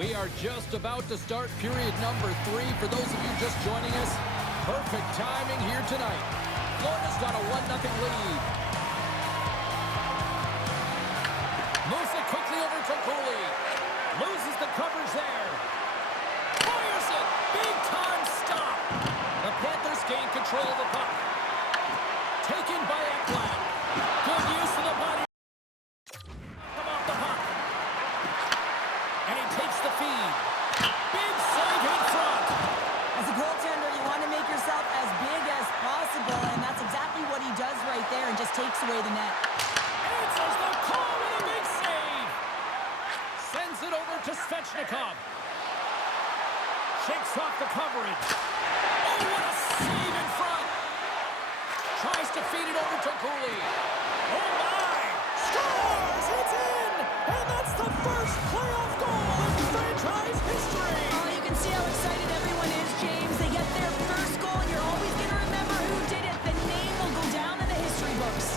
We are just about to start period number 3. For those of you just joining us, perfect timing here tonight. Florida's got a 1-0 lead. Moves it quickly over to Cooley. Loses the coverage there. Fires it. Big time stop. The Panthers gain control of the puck. Taken by ép.6. Good use of the body. Come off the puck. And he takes the feed. Big save in front. As a goaltender, you want to make yourself as big as possible, and that's exactly what he does right there and just takes away the net. Answers the call with a big save. Sends it over to Svechnikov. Shakes off the coverage. Oh, what a save in front. Tries to feed it over to Cooley. Oh, my. Scores! It's in! And that's the first playoff goal in franchise history. Oh, you can see how excited everyone is, James. They get their first goal, and you're always going to remember who did it. The name will go down in the history books.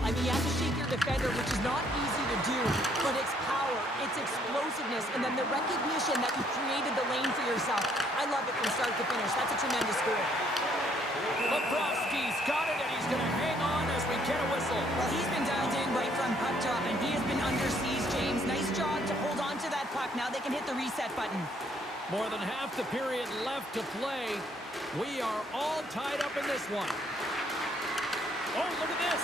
I mean, you have to shake your defender, which is not easy to do, but it's power, it's explosiveness, and then the recognition that you created the lane for yourself. I love it from start to finish. That's a tremendous score. Bobrovsky's got it, and he's going to hang on as we get a whistle. Well, he's been dialed in right from puck drop, and he has been under siege, James. Nice job to hold on to that puck. Now they can hit the reset button. More than half the period left to play. We are all tied up in this one. Oh, look at this.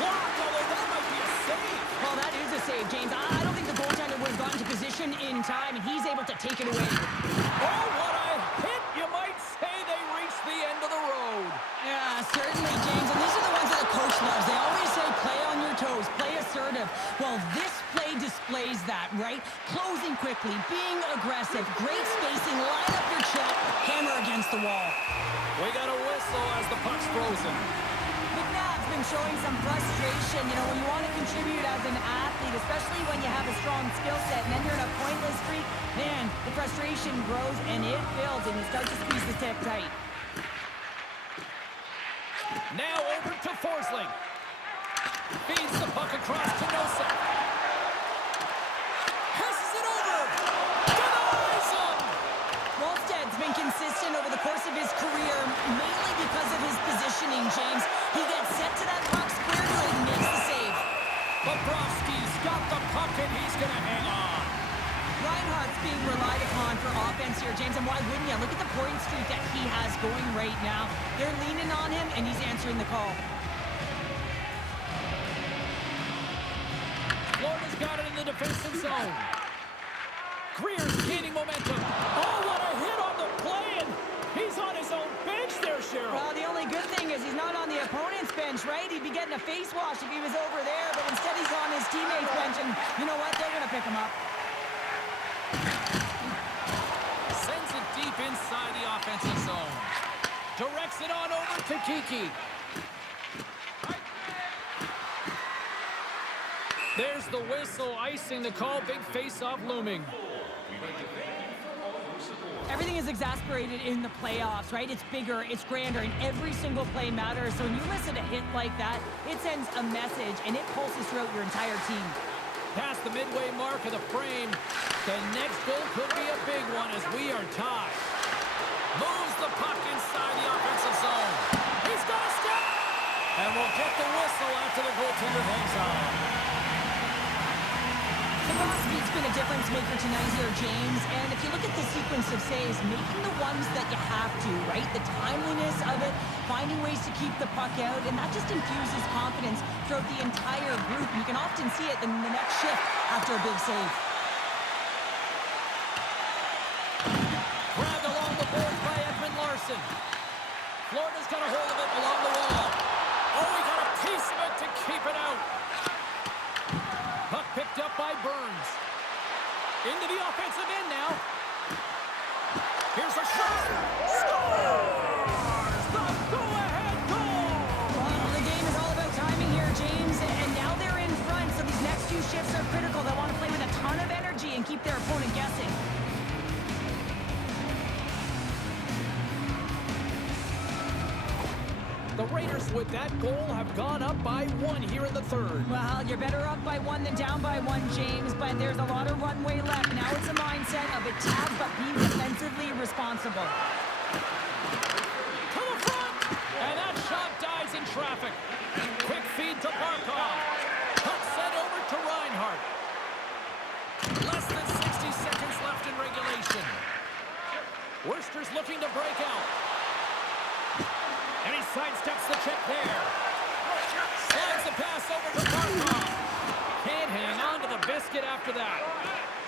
Blocked, although that might be a save. Well, that is a save, James. I don't think the goaltender would have gotten to position in time, and he's able to take it away. Oh, what a hit. You might say they reached the end of the road. Yeah, certainly, James. And these are the ones that the coach loves. They always say play on your toes, play assertive. Well, this play displays that, right? Closing quickly, being aggressive, great spacing, line up your check, hammer against the wall. We got a whistle as the puck's frozen. McNabb's been showing some frustration. You know, when you want to contribute as an athlete, especially when you have a strong skill set, and then you're in a pointless streak, man, the frustration grows and it builds, and you start to squeeze the stick tight. Now over to Forsling. Feeds the puck across to Nosek. Passes it over. Denies him. Wallsted's been consistent over the course of his career, mainly because of his positioning, James. He gets set to that puck square to it and makes the save. Bobrovsky's got the puck and he's going to hang on. Reinhart's being relied upon for offense here, James, and why wouldn't you? Look at the point streak that he has going right now. They're leaning on him, and he's answering the call. Florida's got it in the defensive zone. Greer's gaining momentum. Oh, what a hit on the play, and he's on his own bench there, Cheryl. Well, the only good thing is he's not on the opponent's bench, right? He'd be getting a face wash if he was over there, but instead he's on his teammate's bench, and you know what? They're going to pick him up. Sends it deep inside the offensive zone. Directs it on over to Kiki. There's the whistle, icing the call. Big face-off looming. Everything is exasperated in the playoffs, right? It's bigger, it's grander, and every single play matters. So when you listen to a hit like that, it sends a message, and it pulses throughout your entire team. Past the midway mark of the frame. The next goal could be a big one as we are tied. Moves the puck inside the offensive zone. He's got a step. And we'll get the whistle after the goaltender hangs on. Bobrovsky's been a difference maker tonight here, James. And if you look at the sequence of saves, making the ones that you have to, right? The timeliness of it, finding ways to keep the puck out, and that just infuses confidence throughout the entire group. You can often see it in the next shift after a big save. Grabbed along the boards by Edmund Larson. Florida's got a hold of it along the wall. Oh, he got a piece of it to keep it out. Puck picked up by Burns. Into the offensive end now. Here's a shot. Scores! The go-ahead goal! Well, the game is all about timing here, James. And now they're in front, so these next few shifts are critical. They want to play with a ton of energy and keep their opponent guessing. The Raiders with that goal have gone up by 1 here in the third. Well, you're better up by 1 than down by 1, James, but there's a lot of runway left. Now it's a mindset of attack, but being defensively responsible. To the front! And that shot dies in traffic. Quick feed to Barkov. Puck sent over to Reinhart. Less than 60 seconds left in regulation. Worcester's looking to break out. And he sidesteps the check there. Slides the pass over to Barkov. Can't hang on to the biscuit after that.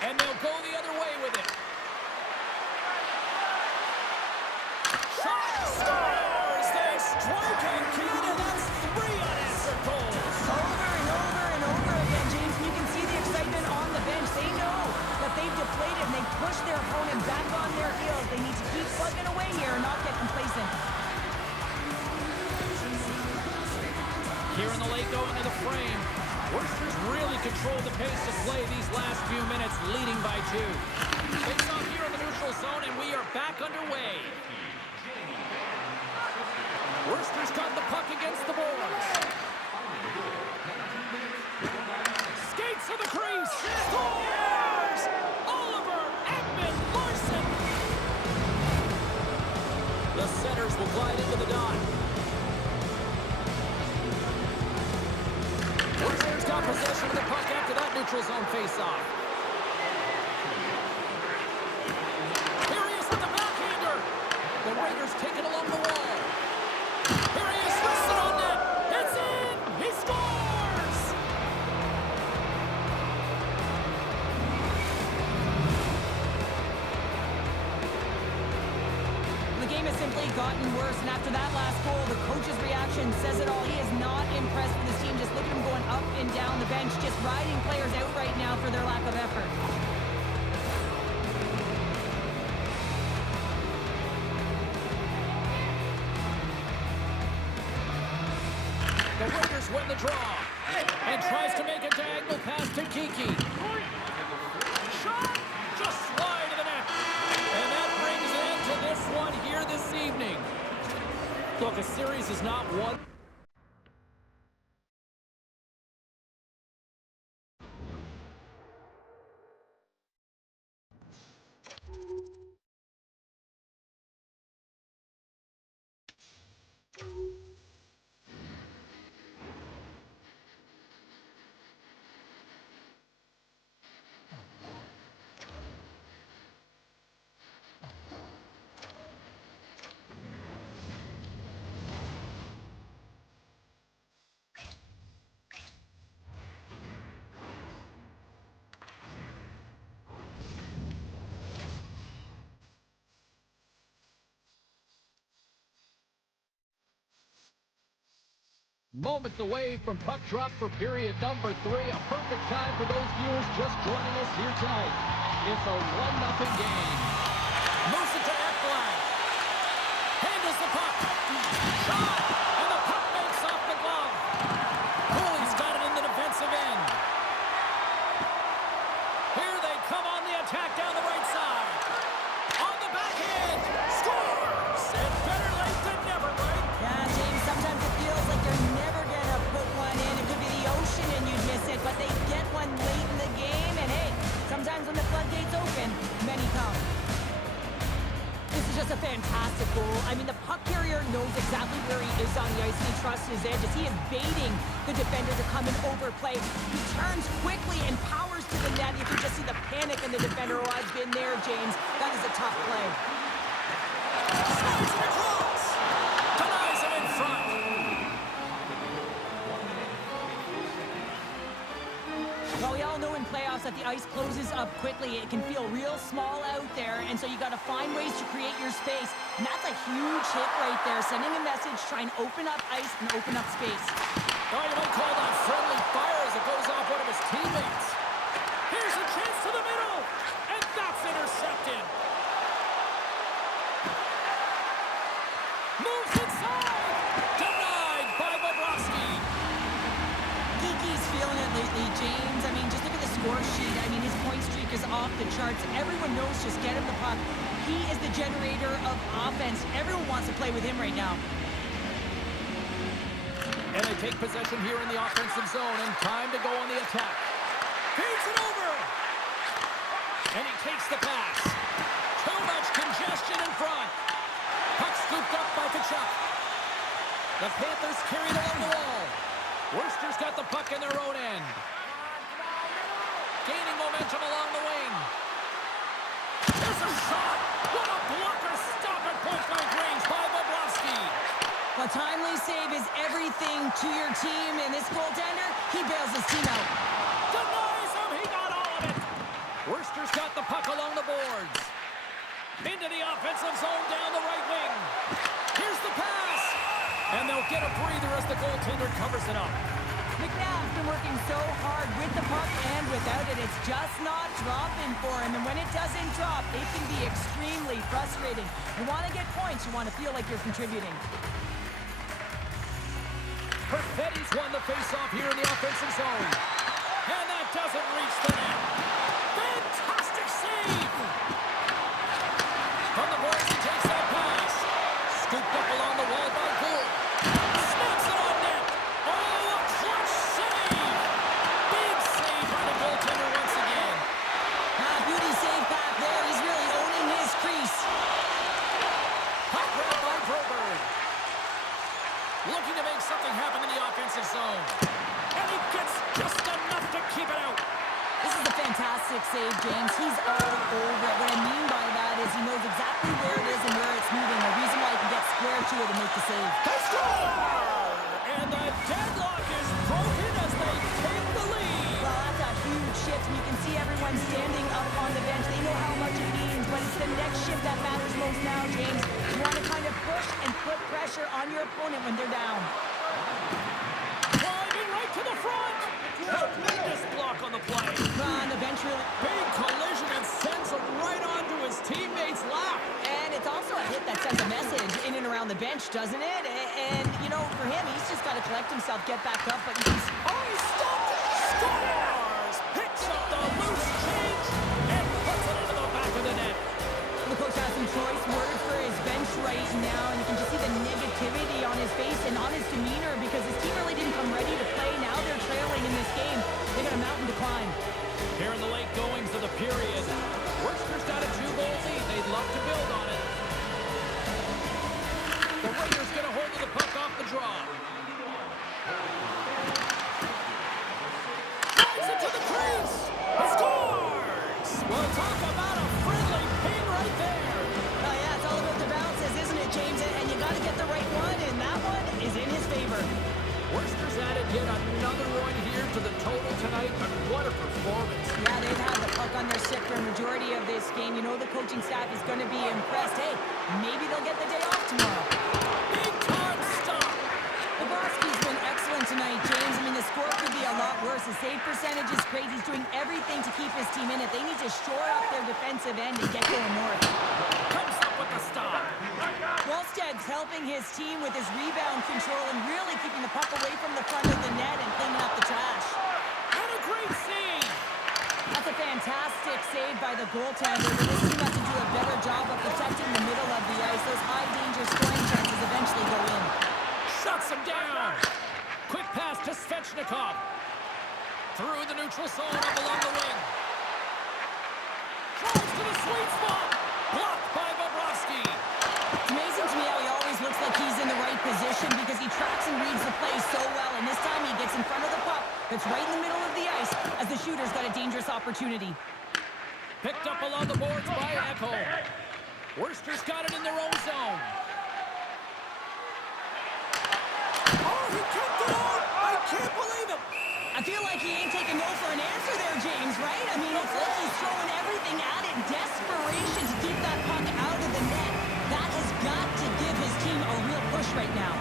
And they'll go the other way with it. Shot! Scores! They strike again, and that's 3 unanswered goals. Over and over and over again, James. You can see the excitement on the bench. They know that they've deflated and they push their opponent back on their heels. They need to keep plugging away here and not get complacent. Here in the late going to the frame. Worcester's really controlled the pace of play these last few minutes, leading by 2. Face off here in the neutral zone, and we are back underway. Worcester's got the puck against the boards. Skates to the crease. Scores! Oliver Ekman Larson. The centers will glide into the dot. Worcester's got possession of the puck after that neutral zone face-off. Here he is with the backhander. The Raiders take it along the wall. Here he is, wristed on net. It's in! He scores! The game has simply gotten worse, and after that last goal, the coach's reaction says it all. He is not impressed with his team. Just look at him going up and down the bench, just riding players out right now for their lack of effort. The Raiders win the draw and tries to make a diagonal pass to Kiki. Shot! Just slide to the net. And that brings an end to this one here this evening. Look, a series is not won. Moments away from puck drop for period number 3. A perfect time for those viewers just joining us here tonight. It's a 1-0 game. Moves it to Ekblad. Handles the puck. Shot! And the puck makes off the glove. Cooley's got it in the defensive end. Here they come on the attack down the right side. On the backhand. Scores! And better late than never, right? Yeah, James, sometimes it feels like you're never going to put one in. It could be the ocean and you'd miss it, but they get one late in the game, and hey, sometimes when the floodgates open, many come. This is just a fantastic goal. I mean, the puck carrier knows exactly where he is on the ice, and he trusts his edges. He is baiting the defender to come and overplay. He turns quickly and powers to the net. You can just see the panic in the defender. Oh, I've been there, James. That is a tough play. Slides it across. Denies him in front. Well, we all know in playoffs that the ice closes up quickly. It can feel real small out there, and so you got to find ways to create your space. And that's a huge hit right there, sending a message, trying to open up ice and open up space. Oh, you might call that friendly fire as it goes off one of his teammates. Here's a chance to the middle, and that's intercepted. Moves inside. Denied by Bobrovsky. Kiki's feeling it lately, James. I mean, just look at the score sheet. I mean, his point streak is off the charts. Everyone knows just get him the puck. He is the generator of offense. Everyone wants to play with him right now. And they take possession here in the offensive zone, and time to go on the attack. Feeds it over. And he takes the pass. Too much congestion in front. Puck scooped up by Kachuk. The Panthers carry it along the wall. Worcester's got the puck in their own end. Gaining momentum along the wing. There's a shot. What a blocker. Stop at point-blank range by Bobrovsky. A timely save is everything to your team, and this goaltender, he bails his team out. Denies him. He got all of it. Worcester's got the puck along the boards. Into the offensive zone down the right wing. Here's the pass. And they'll get a breather as the goaltender covers it up. McNabb's been working so hard with the puck and without it. It's just not dropping for him. And when it doesn't drop, it can be extremely frustrating. You want to get points. You want to feel like you're contributing. Perfetti's won the faceoff here in the offensive zone. And that doesn't reach the net. Fantastic save! From the boards, he takes that pass. Scooped up along the wall by Gould. Snaps it on net. Oh, a clutch save! Big save by the goaltender once again. Beauty save back there. He's really owning his crease. Puck grab by Broberg. Looking to make something happen in the offensive zone. And he gets just enough to keep it out. This is a fantastic save, James. He's all over it. What I mean by that is he knows exactly where it is and where it's moving. A reason why he can get square to it and make the save. They score! And the deadlock is broken as they take the lead. Well, that's a huge shift. And you can see everyone standing up on the bench. They know how much it means, but it's the next shift that matters most now, James. You want to kind of push and put pressure on your opponent when they're down. Driving right to the front. Tremendous block on the play. On the bench really. Big collision and sends him right onto his teammate's lap. And it's also a hit that sends a message in and around the bench, doesn't it? And you know, for him, he's just got to collect himself, get back up. But he's... Oh, he stopped it! Scores! Picks up the loose change and puts it into the back of the net. The coach has some choice words for his bench right now, and you can just see the negativity on his face and on his demeanor because his team really didn't come ready to play. Now they're trailing in this game. They got a mountain to climb. Here in the late goings of the period, Worcester's got a 2-goal lead. They'd love to build on it. The Raiders get a hold of the puck off the draw. Drives it to the crease. Scores! Well, talk about a friendly ping right there. Oh, yeah, it's all about the bounces, isn't it, James? And you got to get the right one, and that one is in his favor. Worcester's added yet another one here to the total tonight, but what a performance. Yeah, they've had the puck on their stick for a majority of this game. You know the coaching staff is going to be impressed. Hey, maybe they'll get the day off tomorrow. Big time stop. Bobrovsky's been excellent tonight, James. I mean, the score could be a lot worse. His save percentage is great. He's doing everything to keep his team in it. They need to shore up their defensive end and get going north. Comes up with the stop. Wallsted's helping his team with his rebound control and really keeping the puck away from the front of the net and cleaning up the trash. And a great save. That's a fantastic save by the goaltender, but this team has to do a better job of protecting the middle of the ice. Those high-danger scoring chances eventually go in. Shuts him down. Quick pass to Svechnikov. Through the neutral zone up along the wing. Drives to the sweet spot. Blocked by Bobrovsky. It's amazing to me how he always looks like he's in the right position because he tracks and reads the play so well. And this time he gets in front of the puck that's right in the middle of the ice as the shooter's got a dangerous opportunity. Picked up along the boards by Ekholm. Worcester's got it in their own zone. Oh, he kept it out! I can't believe it! I feel like he ain't taking no for an answer there, James, right? I mean, it's like he's throwing everything at it in desperation to keep that puck out of the net. That has got to give his team a real push right now.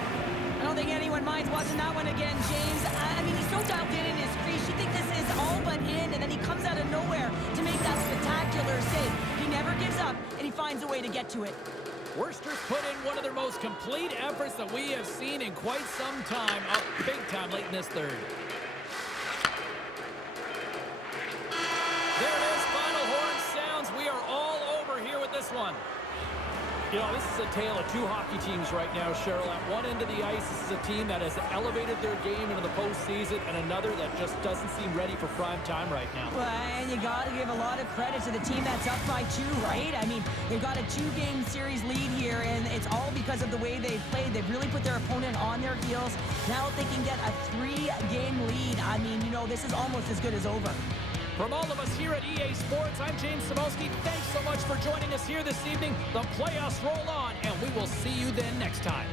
I don't think anyone minds watching that one again, James. I mean, he's so dialed in his crease. You think this is all but in, and then he comes out of nowhere to make that spectacular save. He never gives up, and he finds a way to get to it. Worcester's put in one of their most complete efforts that we have seen in quite some time, up big time late in this third. There it is, final horn sounds. We are all over here with this one. You know, this is a tale of two hockey teams right now, Cheryl. At one end of the ice, this is a team that has elevated their game into the postseason, and another that just doesn't seem ready for prime time right now. Well, and you got to give a lot of credit to the team that's up by 2, right? I mean, they've got a 2-game series lead here, and it's all because of the way they've played. They've really put their opponent on their heels. Now if they can get a 3-game lead, I mean, you know, this is almost as good as over. From all of us here at EA Sports, I'm James Samolsky. Thanks so much for joining us here this evening. The playoffs roll on, and we will see you then next time.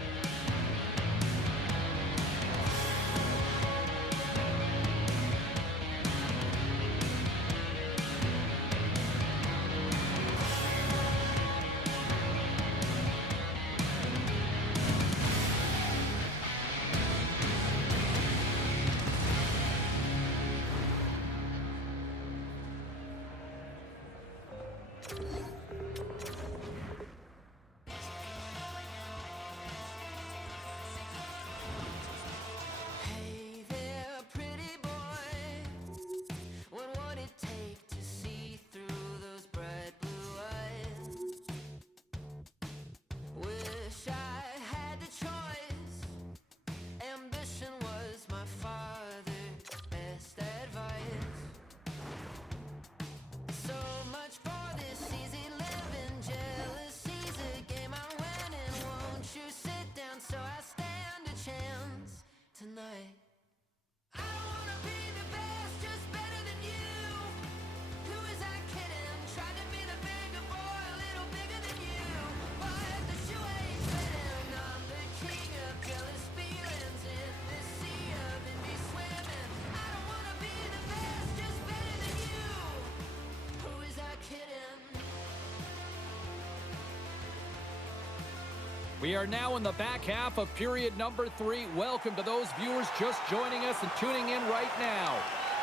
We are now in the back half of period number 3. Welcome to those viewers just joining us and tuning in right now.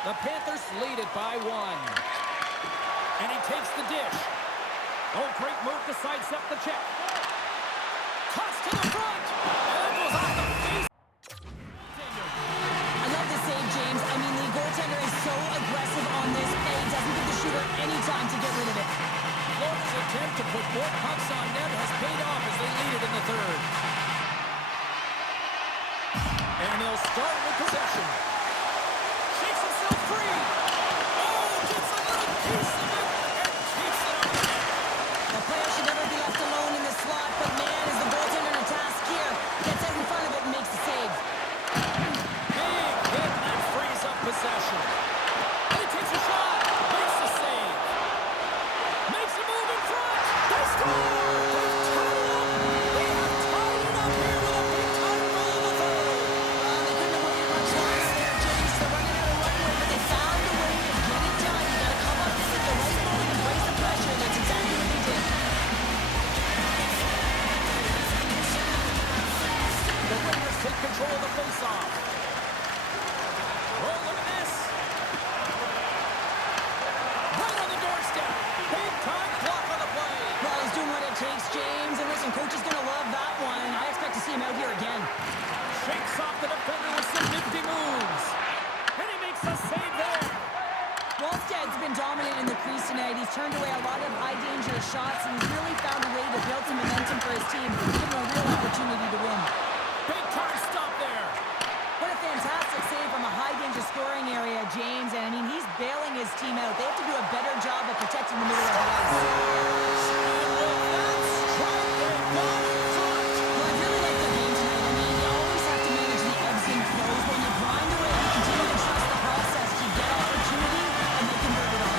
The Panthers lead it by 1. And he takes the dish. Oh, great move to sidestep the check. Cuts to the front. And it goes off the face. I love this save, James. I mean, the goaltender is so aggressive on this play. He doesn't give the shooter any time to get rid of it. Florida's attempt to put more pucks on net has paid off as they lead it in the third. And they'll start with possession. Shakes himself free. Oh, gets a little piece of it and keeps it on the net. The player should never be left alone in the slot, but man, is the goaltender in a task here. Gets out in front of it and makes the save. Big hit and frees up possession. And he takes a shot. Makes the save. Makes a move in front. They score! They've tied it up. They have tied it up here with a big-time goal in the third. Well, they couldn't have waited much longer there, James. They're running out of runway, but they found a way to get it done. You got to come up at the right moment and place the pressure, and that's exactly what they did. The Raiders take control of the face-off. Oh, look at this. Right on the doorstep. Big-time block on the play. Well, he's doing what it takes, James. And listen, coach is going to love that one. I expect to see him out here again. Shakes off the defender with some nifty moves. And he makes a save there. Wallsted's been dominant in the crease tonight. He's turned away a lot of high-danger shots, and he's really found a way to build some momentum for his team, giving him a real opportunity to win. Big-time stop there. What a fantastic save from a high-danger scoring area, James. And, I mean, he's bailing his team out. They have to do a better job of protecting the middle of the ice. And with that strike, they've gone in front. Well, I really like their game tonight. I mean, you always have to manage the ebbs and flows. When you grind away, you continue to trust the process. You get opportunity, and they convert it on.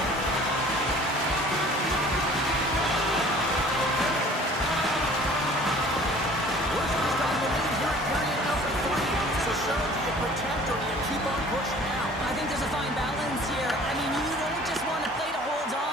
We're just on the lead here in period number 3. So, Cheryl, do you protect or do you keep on pushing now? I think there's a fine balance here. I mean, you don't just want to play to hold on.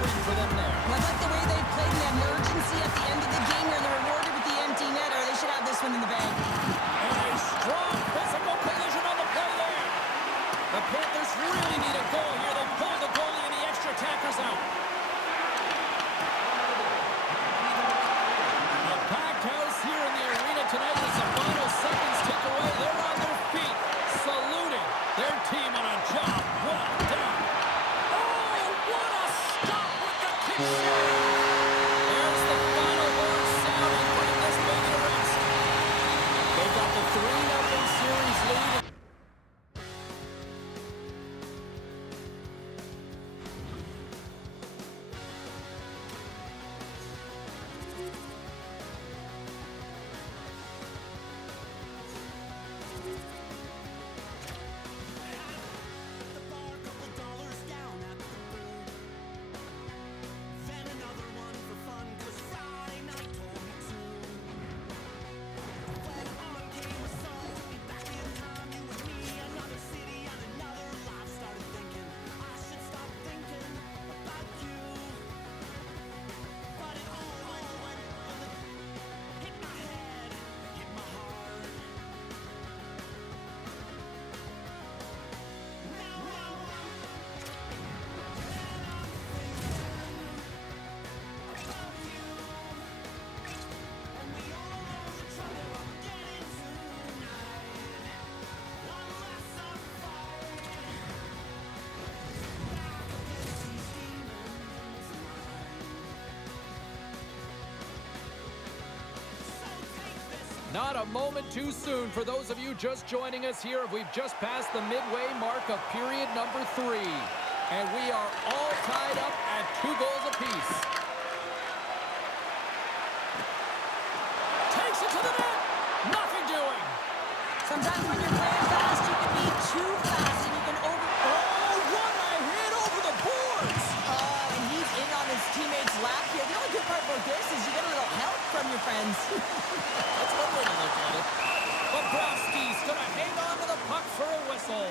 ring for them there. Well, I like the way they played in that urgency at the end of the game here. They're rewarded with the empty netter. They should have this one in the bag. And a strong physical collision on the play there. The Panthers really need a goal here. They pulled the goalie and the extra attackers out. A packed house here in the arena tonight as the final seconds tick away. They're on their feet, saluting their team on a job well done. Oh, what a stop with the kick shot. There's the final horn sounding, putting this thing to rest. They got the 3-0 series lead. Not a moment too soon for those of you just joining us here. We've just passed the midway mark of period number 3. And we are all tied up at 2 goals apiece. Takes it to the net. Nothing doing. Sometimes when you're playing fast, you can be too fast and you can over... Oh, what a hit over the boards. And he's in on his teammate's lap here. The only good part about this is you get a little help from your friends. That's one way to look at it. Bobrovsky's going to hang on to the puck for a whistle.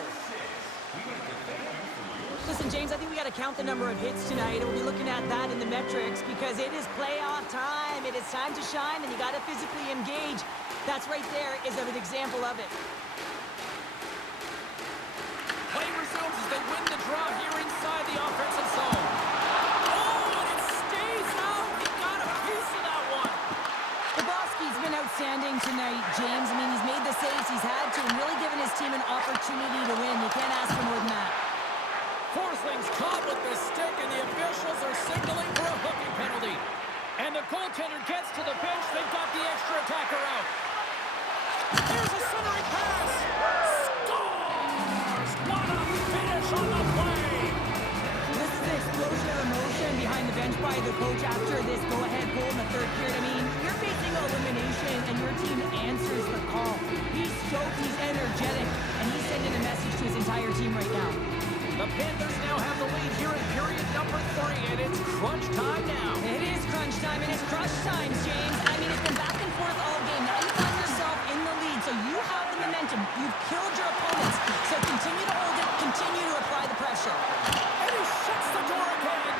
Listen, James, I think we got to count the number of hits tonight. We'll be looking at that in the metrics because it is playoff time. It is time to shine, and you got to physically engage. That's right there is an example of it. Play resumes as they win the draw here inside the offensive zone. Oh, and it stays out. He got a piece of that one. Bobrovsky's been outstanding tonight, James. I mean, he's made the saves he's had to and really given his team an opportunity to win. You can't ask for more than that. Forsling's caught with the stick, and the officials are signaling for a hooking penalty. And the goaltender gets to the bench. They've got the extra attacker out. Here's a centering pass. Scores! What a finish on the play! This is the explosion of emotion behind the bench by the coach after this go-ahead goal in the third period. I mean, you're facing elimination, and your team answers the call. He's stoked, he's energetic, and he's sending a message to his entire team right now. The Panthers now have the lead here in period number 3, and it's crunch time now. It is crunch time, and it's crush time, James. I mean, it's been back and forth all game. Now you find yourself in the lead, so you have the momentum. You've killed your opponents, so continue to hold it, continue to apply the pressure. And he shuts the door again.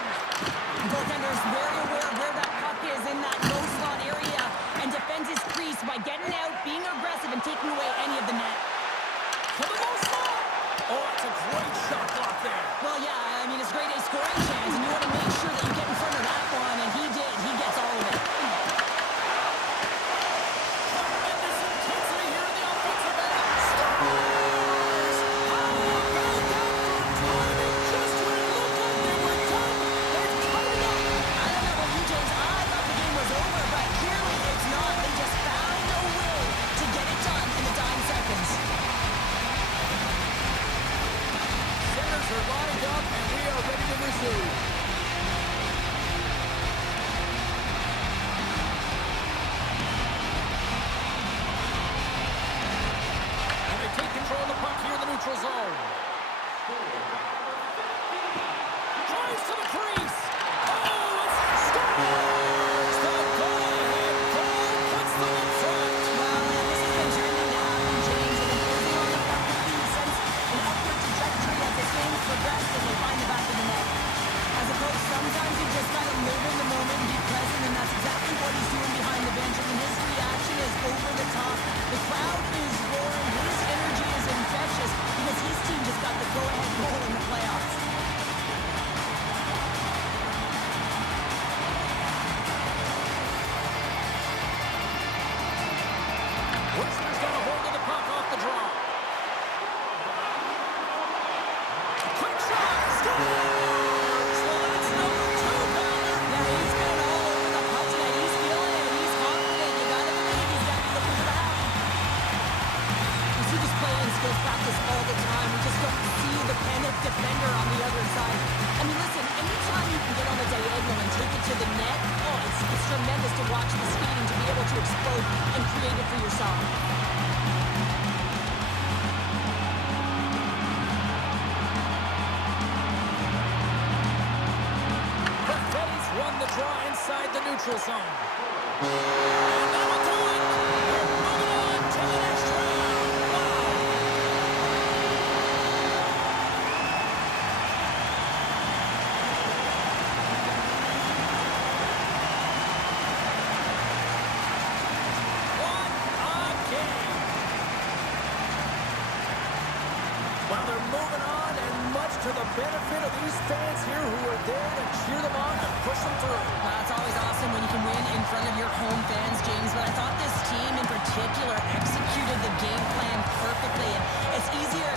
The goaltender's very aware of where that puck is in that low slot area and defends his crease by getting out, being aggressive, and taking away any of the net. To the low slot. Oh, that's a great shot block there. Well, yeah, I mean, it's grade A scoring chance, and you want to make sure that you get in front of that one, and he did. He gets all of it. Tremendous intensity here in the offensive end. Scores! How about that for timing? Just when it looked like they were done, they've tied it up. I don't know about you, James. I thought the game was over, but clearly it's not. They just found a way to get it done in the dying seconds. Centers are lined up, and we are ready to resume. And they take control of the puck here in the neutral zone. Drives to the crease. Oh, it's scores! The go-ahead goal puts them in front. Well, this has been trending to happen, James. They've been closing on the puck with speed since an upward trajectory as the game's progressed, and they find the back of the net. As a So that's number 2, Pounder. Yeah, he's been all over the puck tonight. He's feeling it. He's confident. You gotta believe he's got to be looking for the half. You see this play in skills practice all the time. We just don't see the panic defender on the other side. I mean, listen, anytime you can get on the diagonal and take it to the net, oh, it's tremendous to watch the speed and to be able to explode and create it for yourself. Won the draw inside the neutral zone. And that'll do it. We're moving on to the next round. Wow. What a game. Well, they're moving on, and much to the benefit of these fans here who are there to cheer them on and push them through. Well, it's always awesome when you can win in front of your home fans, James, but I thought this team in particular executed the game plan perfectly. And it's easier